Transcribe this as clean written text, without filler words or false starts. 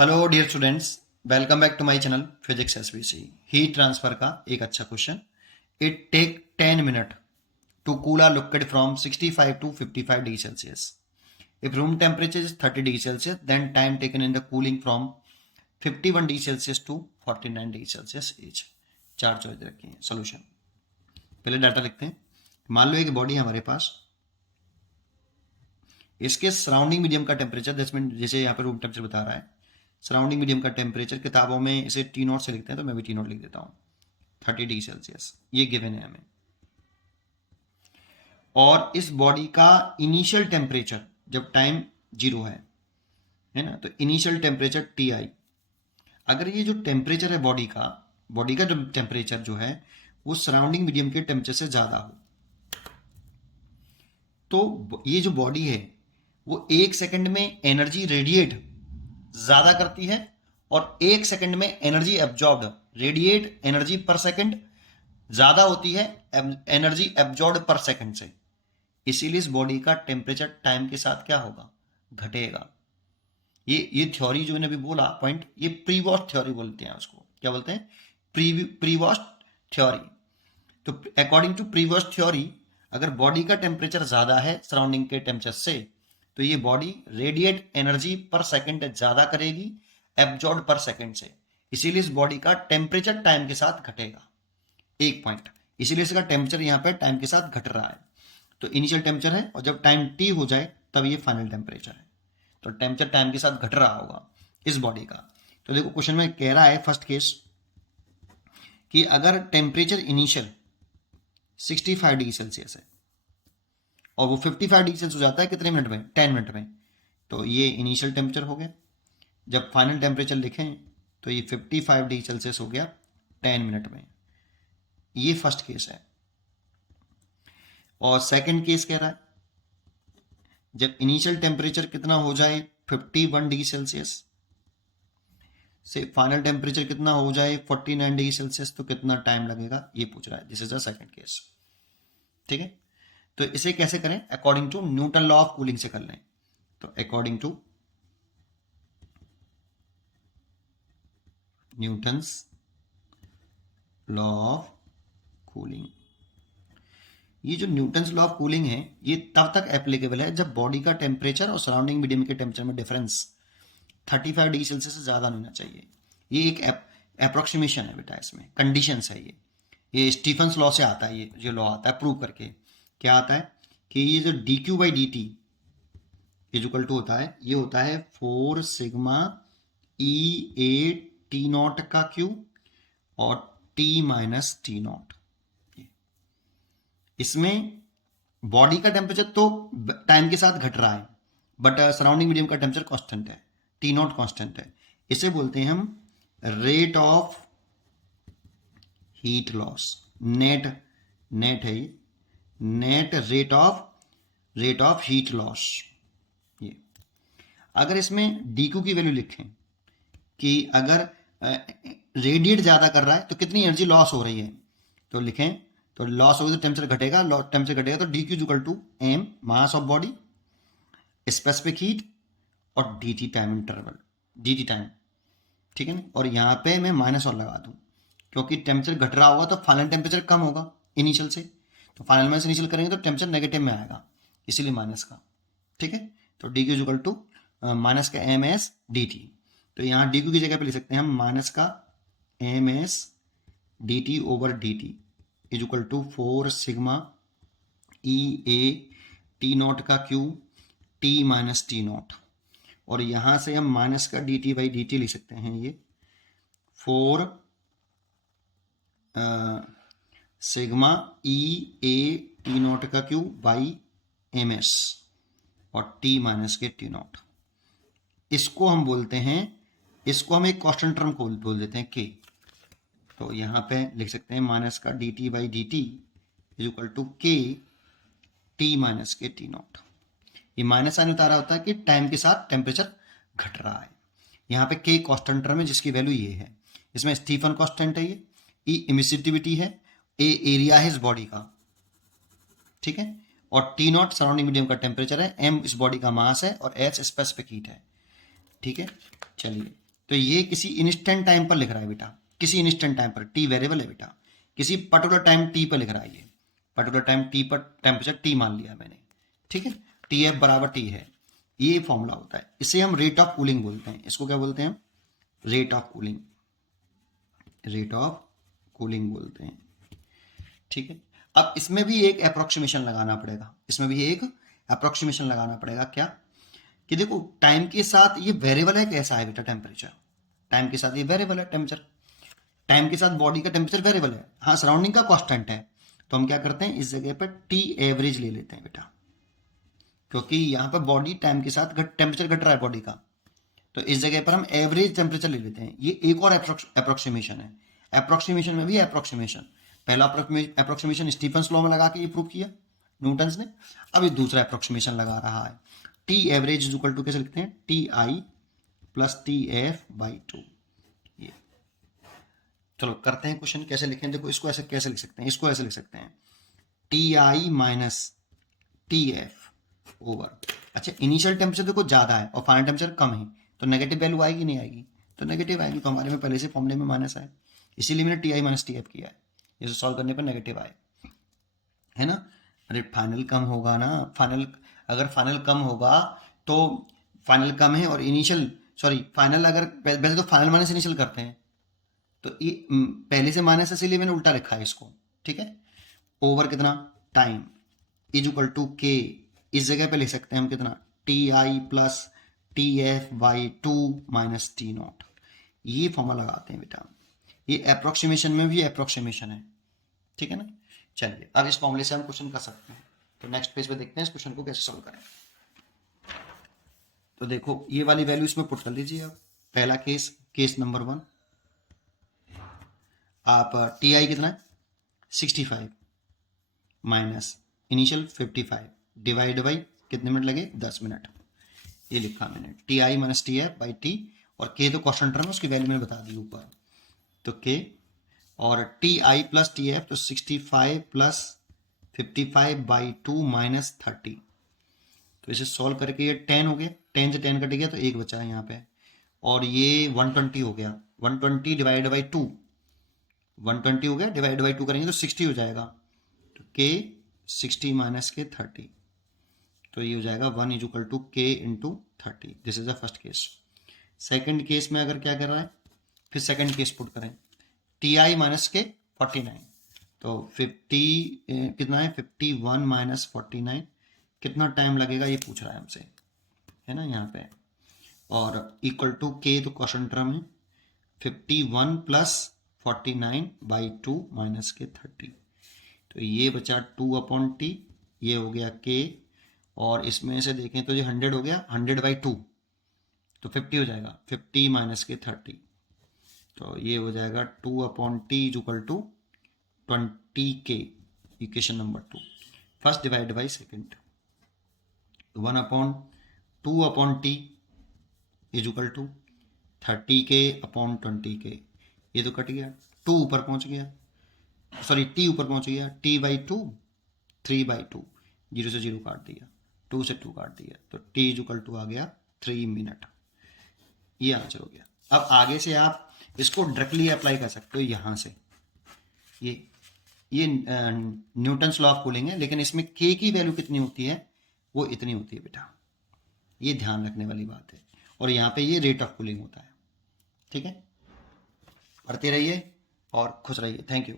Hello dear students, welcome back to my channel physics SBC. Heat transfer का एक अच्छा question. It take 10 minute to cool a liquid from 65 to 55 degree Celsius. If room temperature is 30 degree Celsius then time taken in the cooling from 51 degree Celsius to 49 degree Celsius is. चार choice रखी है। Solution पहले data लिखते हैं। मान लो एक body है हमारे पास, इसके सराउंडिंग मीडियम का टेम्परेचर 10 मिनट, जैसे यहाँ पे रूम टेम्परेचर बता रहा है, सराउंडिंग मीडियम का टेम्परेचर किताबों में इसे टी नॉट से लिखते हैं, तो मैं भी टी नॉट लिख देता हूँ 30 डिग्री सेल्सियस। ये गिवन है हमें। और इस बॉडी का इनिशियल टेम्परेचर जब टाइम 0 है ना, तो इनिशियल टेम्परेचर टी आई। अगर ये जो टेम्परेचर है बॉडी का जो टेम्परेचर जो है वो सराउंडिंग मीडियम के टेम्परेचर से ज़्यादा हो, तो ये जो बॉडी है वो 1 सेकंड में एनर्जी रेडिएट ज़्यादा करती है और 1 सेकंड में एनर्जी एब्जॉर्ब्ड, रेडिएट एनर्जी पर सेकंड ज़्यादा होती है एनर्जी एब्जॉर्ब्ड पर सेकंड से। इसीलिए इस बॉडी का टेम्परेचर टाइम के साथ क्या होगा, घटेगा। ये थ्योरी जो मैंने अभी बोला पॉइंट, ये प्रीवॉश थ्योरी बोलते हैं उसको। क्या बोलते हैं? प्रीवॉश थ्योरी। तो अकॉर्डिंग टू प्रीवॉश थ्योरी, अगर बॉडी का टेम्परेचर ज़्यादा है सराउंडिंग के टेम्परेचर से, तो ये बॉडी रेडिएट एनर्जी पर सेकंड ज़्यादा करेगी एब्जॉर्ब पर सेकंड से। इसीलिए इस बॉडी का टेम्परेचर टाइम के साथ घटेगा। एक पॉइंट, इसीलिए इसका टेम्परेचर यहाँ पे टाइम के साथ घट रहा है। तो इनिशियल टेम्परेचर है और जब टाइम टी हो जाए तब ये फाइनल टेम्परेचर है। तो टेम्परेचर टाइम के साथ घट रहा होगा इस बॉडी का। तो देखो क्वेश्चन में कह रहा है फर्स्ट केस कि अगर टेम्परेचर इनिशियल 65 डिग्री सेल्सियस है और वो 55 डिग्री सेल्सियस हो जाता है कितने मिनट में? 10 मिनट में। तो ये इनिशियल टेम्परेचर हो गया। जब फाइनल टेम्परेचर लिखें तो ये 55 डिग्री सेल्सियस हो गया 10 मिनट में। ये फर्स्ट केस है। और सेकंड केस कह रहा है जब इनिशियल टेम्परेचर कितना हो जाए 51 डिग्री सेल्सियस से फाइनल टेम्परेचर कितना हो जाए 49 डिग्री सेल्सियस, तो कितना टाइम लगेगा, ये पूछ रहा है। This is the second case. ठीक है, तो इसे कैसे करें? According to Newton law of cooling से कर लें। तो according to Newton's law of cooling, ये जो न्यूटन्स लॉ ऑफ कूलिंग है ये तब तक एप्लीकेबल है जब बॉडी का टेम्परेचर और सराउंडिंग मीडियम के टेम्परेचर में डिफरेंस 35 डिग्री सेल्सियस से ज़्यादा नहीं होना चाहिए। ये एक अप्रोक्सीमेशन है बेटा, इसमें कंडीशंस है। ये स्टीफन्स लॉ से आता है। ये जो लॉ आता है प्रूव करके क्या आता है कि ये जो d q by D T is equal to होता है, ये होता है 4 sigma E A T not का क्यू और टी माइनस टी नॉट। इसमें बॉडी का टेम्परेचर तो टाइम के साथ घट रहा है बट सराउंडिंग मीडियम का टेम्परेचर कांस्टेंट है, टी नॉट कांस्टेंट है। इसे बोलते हैं हम rate of heat loss. Net है ये, net rate of heat loss. ये अगर इसमें डी क्यू की वैल्यू लिखें कि अगर रेडिएट ज़्यादा कर रहा है तो कितनी एनर्जी लॉस हो रही है, तो लिखें तो लॉस होगी तो टेम्परेचर घटेगा, टेम्परेचर घटेगा तो D Q equal to M mass of body, specific heat और D T time interval, D T time. ठीक है ना, और यहाँ पे मैं माइनस और लगा दूँ क्योंकि टेम्परेचर घट रहा होगा तो फाइनल टेम्परेचर कम होगा इनिशियल से, तो फाइनल में से इनिशियल करेंगे तो टेम्परेचर नेगेटिव में आएगा, इसीलिए माइनस का। ठीक है, तो D Q equal to minus का एम एस डी टी। तो यहाँ डी क्यू की जगह पे लिख सकते हैं हम माइनस का M S D T over D T is equal to 4 sigma E A T not का Q T minus T not. और यहाँ से हम माइनस का D T by D T लिख सकते हैं, ये 4 sigma E A T not का क्यू बाई एम एस और टी माइनस के टी नॉट। इसको हम बोलते हैं, इसको हम एक कांस्टेंट टर्म को बोल देते हैं के। तो यहाँ पे लिख सकते हैं माइनस का D T by D T is equal to k t minus के टी नॉट। ये माइनस साइन उतारा होता है कि टाइम के साथ टेम्परेचर घट रहा है। यहाँ पे के कांस्टेंट टर्म है जिसकी वैल्यू ये है। इसमें स्टीफन कांस्टेंट है, ये ई इमिसिविटी है, ए एरिया है इस बॉडी का। ठीक है, और टी नॉट सराउंडिंग मीडियम का टेम्परेचर है, एम इस बॉडी का मास है और एच स्पेसिफिक हीट है। ठीक है, चलिए तो ये किसी इंस्टेंट टाइम पर लिख रहा है बेटा, किसी इंस्टेंट टाइम पर, टी वेरिएबल है बेटा, किसी पर्टिकुलर टाइम टी पर लिख रहा है, ये पर्टिकुलर टाइम टी पर टेम्परेचर टी मान लिया मैंने, ठीक है, टी एफ बराबर टी है, ये फॉर्मूला होता है। इसे हम रेट ऑफ कूलिंग बोलते हैं, इसको क्या बोलते हैं, rate of cooling, rate of cooling बोलते हैं, ठीक है। अब इसमें भी एक अप्रोक्सीमेशन लगाना पड़ेगा, इसमें भी एक अप्रोक्सीमेशन लगाना पड़ेगा, क्या कि देखो टाइम के साथ ये वेरिएबल है, कैसा है बेटा टेम्परेचर, टाइम के साथ ये वेरिएबल है टेम्परेचर, टाइम के साथ बॉडी का टेम्परेचर वेरिएबल है, हाँ सराउंडिंग का कांस्टेंट है, तो हम क्या करते हैं इस जगह पर टी एवरेज ले लेते हैं बेटा, क्योंकि यहाँ पर बॉडी टाइम के साथ टेम्परेचर घट रहा है बॉडी का, तो इस जगह पर हम एवरेज टेम्परेचर ले लेते हैं। ये एक और अप्रोक्सीमेशन है, अप्रोक्सीमेशन में भी अप्रोक्सीमेशन, पहला अप्रोक्सीमेशन स्टीफन्स लॉ में लगा के ये प्रूव किया न्यूटन्स ने, अब ये दूसरा अप्रोक्सीमेशन लगा रहा है, t average is equal to कैसे लिखते हैं, t i plus t f by 2। ये चलो करते हैं क्वेश्चन, कैसे लिखें, देखो इसको ऐसे कैसे लिख सकते हैं, इसको ऐसे लिख सकते हैं टी आई माइनस टी एफ ओवर, अच्छा इनिशियल टेम्परेचर देखो ज़्यादा है और फाइनल टेम्परेचर कम है, तो नेगेटिव वैल्यू आएगी नहीं आएगी, तो नेगेटिव आएगी, तो हमारे में पहले से फॉर्मूले में माइनस आए, इसीलिए मैंने T I minus T F किया है, इसे सॉल्व करने पर नेगेटिव आए, है ना। अरे फाइनल कम होगा ना, फाइनल अगर फाइनल कम होगा तो फाइनल कम है और इनिशियल सॉरी फाइनल, अगर वैसे तो फाइनल माइनस इनिशियल करते हैं, तो ये पहले से माइनस, इसीलिए मैंने उल्टा रखा है इसको, ठीक है, ओवर कितना टाइम इज इक्वल टू के, इस जगह पे लिख सकते हैं हम कितना T i plus t f by 2 minus T naught, ये फॉर्मूला लगाते हैं बेटा, ये अप्रोक्सीमेशन में भी अप्रोक्सीमेशन है, ठीक है ना। चलिए अब इस फॉर्मूले से हम क्वेश्चन कर सकते हैं, तो नेक्स्ट पेज पे देखते हैं इस क्वेश्चन को कैसे सॉल्व करें। तो देखो ये वाली वैल्यू इसमें पुट कर लीजिए आप, पहला केस, केस नंबर 1, आप टी आई कितना 65 माइनस इनिशियल 55 डिवाइड बाई कितने मिनट लगे 10 मिनट, ये लिखा मैंने T I minus T f by T, और के तो कॉन्स्टेंट टर्म है उसकी वैल्यू मैंने बता दी ऊपर, तो के और T i plus t F, तो 65 प्लस 55 बाई 2 माइनस 30, तो इसे सॉल्व करके ये 10 हो गया, 10 से 10 कट गया तो एक बचा है यहाँ पे, और ये 120 हो गया, 120 डिवाइड बाई 2, 120 हो गया डिवाइड बाई 2 करेंगे तो 60 हो जाएगा, तो के 60 माइनस के 30, तो ये हो जाएगा 1 इज इक्वल टू के into 30, this is the first case. Second case में अगर क्या कर रहा है, फिर सेकेंड केस पुट करें, टी आई माइनस के 49, तो 50 कितना है 51 माइनस 49, कितना टाइम लगेगा ये पूछ रहा है हमसे, है ना यहाँ पे, और इक्वल टू के तो कॉन्स्टेंट टर्म है, 51 प्लस 49 बाई 2 माइनस के 30, तो ये बचा 2 अपॉन टी, ये हो गया के, और इसमें से देखें तो ये 100 हो गया, 100 बाई 2 तो 50 हो जाएगा, 50 माइनस के 30, तो ये हो जाएगा 2 upon t is equal to 20 k, equation number 2, first divide by second, 1 upon 2 upon t is equal to 30 k upon 20 के, ये तो कट गया, 2 ऊपर पहुंच गया, सॉरी टी ऊपर पहुंच गया, टी बाई 2 3 बाई 2, 0 से 0 काट दिया, 2 से 2 काट दिया, तो टी इज इक्वल टू आ गया 3 मिनट, ये आंसर हो गया। अब आगे से आप इसको डायरेक्टली अप्लाई कर सकते हो यहाँ से, ये न्यूटन्स लॉ ऑफ कूलिंग है, लेकिन इसमें के की वैल्यू कितनी होती है, वो इतनी होती है बेटा, ये ध्यान रखने वाली बात है, और यहाँ पे ये रेट ऑफ कूलिंग होता है, ठीक है। पढ़ते रहिए और खुश रहिए, थैंक यू।